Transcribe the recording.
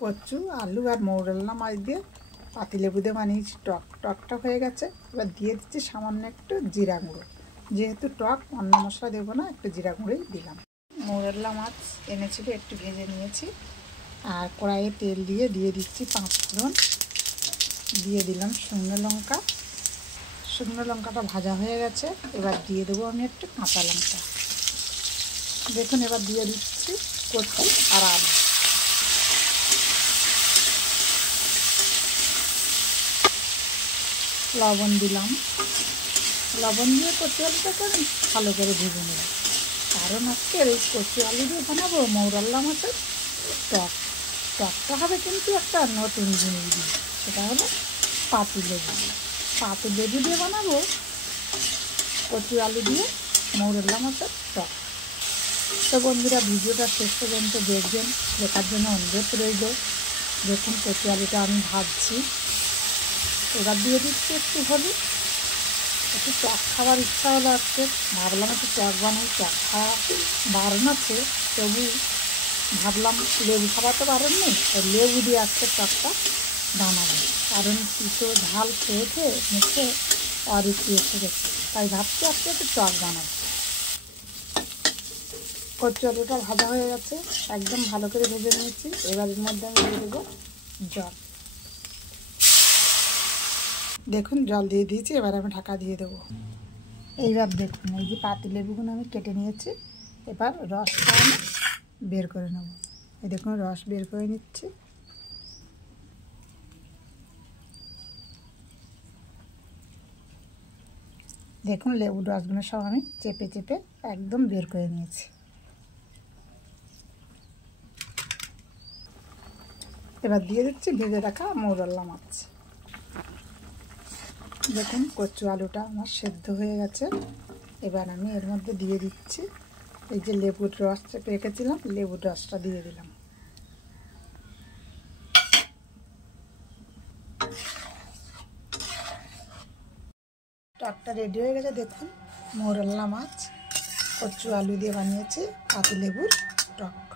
কচু আলু আর মৌরলা মাছ দিয়ে পাতিলেবু দিয়ে বানিয়েছি। টকটা হয়ে গেছে। এবার দিয়ে দিচ্ছি সামান্য একটু জিরা গুঁড়ো। যেহেতু টক, অন্য মশলা দেবো না, একটু জিরা গুঁড়োই দিলাম। মৌরলা মাছ এনেছিল, একটু ভেজে নিয়েছি। আর কড়াইয়ে তেল দিয়ে দিচ্ছি 5 ফোড়ন, দিয়ে দিলাম শুকনো লঙ্কা। শুকনো লঙ্কাটা ভাজা হয়ে গেছে। এবার দিয়ে দেবো আমি একটু কাঁচা লঙ্কা। দেখুন, এবার দিয়ে দিচ্ছি কচু আর আলু। লবণ দিলাম। লবণ দিয়ে কচু আলুটাকে আমি ভালো করে ভেজে নেব, কারণ আজকের এই কচু আলু দিয়ে বানাবো মৌরলা মাছের টক। টকটা হবে কিন্তু একটা নতুন জিনিস দিয়ে, সেটা হলো পাতিলেবু। পাতিলেবু দিয়ে বানাবো কচু আলু দিয়ে মৌরলা মাছের টক। তো বন্ধুরা, ভিডিওটা শেষ পর্যন্ত দেখবেন, দেখার জন্য অনুরোধ রইল। দেখুন, কচু আলুটা আমি ভাজছি। এবার দিয়ে দিচ্ছি একটু হলুদ। একটু টক খাওয়ার ইচ্ছা হলো আজকে, ভাবলাম একটু টক বানাই। টক খাওয়া বারণ আছে, তবু ভাবলাম লেবু খাওয়া তো বারণ নেই, লেবু দিয়ে আজকে টকটা বানাবো। কারণ তিতো ঝাল খেয়ে মুখে অরুচি এসে গেছে, তাই ভাবছি আজকে একটু টক বানাবো। কচু আলুটা ভাজা হয়ে গেছে, একদম ভালো করে ভেজে নিয়েছি। এবার এর মধ্যে আমি দিয়ে দেবো জল। দেখুন, জল দিয়ে দিয়েছি। এবার আমি ঢাকা দিয়ে দেবো। এইবার দেখুন, এই যে পাতিলেবুগুলো আমি কেটে নিয়েছি। এবার রসটা আমি বের করে নেব। এই দেখুন, রস বের করে নিচ্ছি। দেখুন, লেবুর রসগুলো সব আমি চেপে চেপে একদম বের করে নিয়েছি। এবার দিয়ে দিচ্ছি ভেজে রাখা মৌরলা মাছ। দেখুন, কচু আলুটা আমার সেদ্ধ হয়ে গেছে। এবার আমি এর মধ্যে দিয়ে দিচ্ছি এই যে লেবুর রসটা রেখেছিলাম, লেবুর রসটা দিয়ে দিলাম। টকটা রেডি হয়ে গেছে। দেখুন, মৌরলা মাছ কচু আলু দিয়ে বানিয়েছি পাতিলেবুর টক।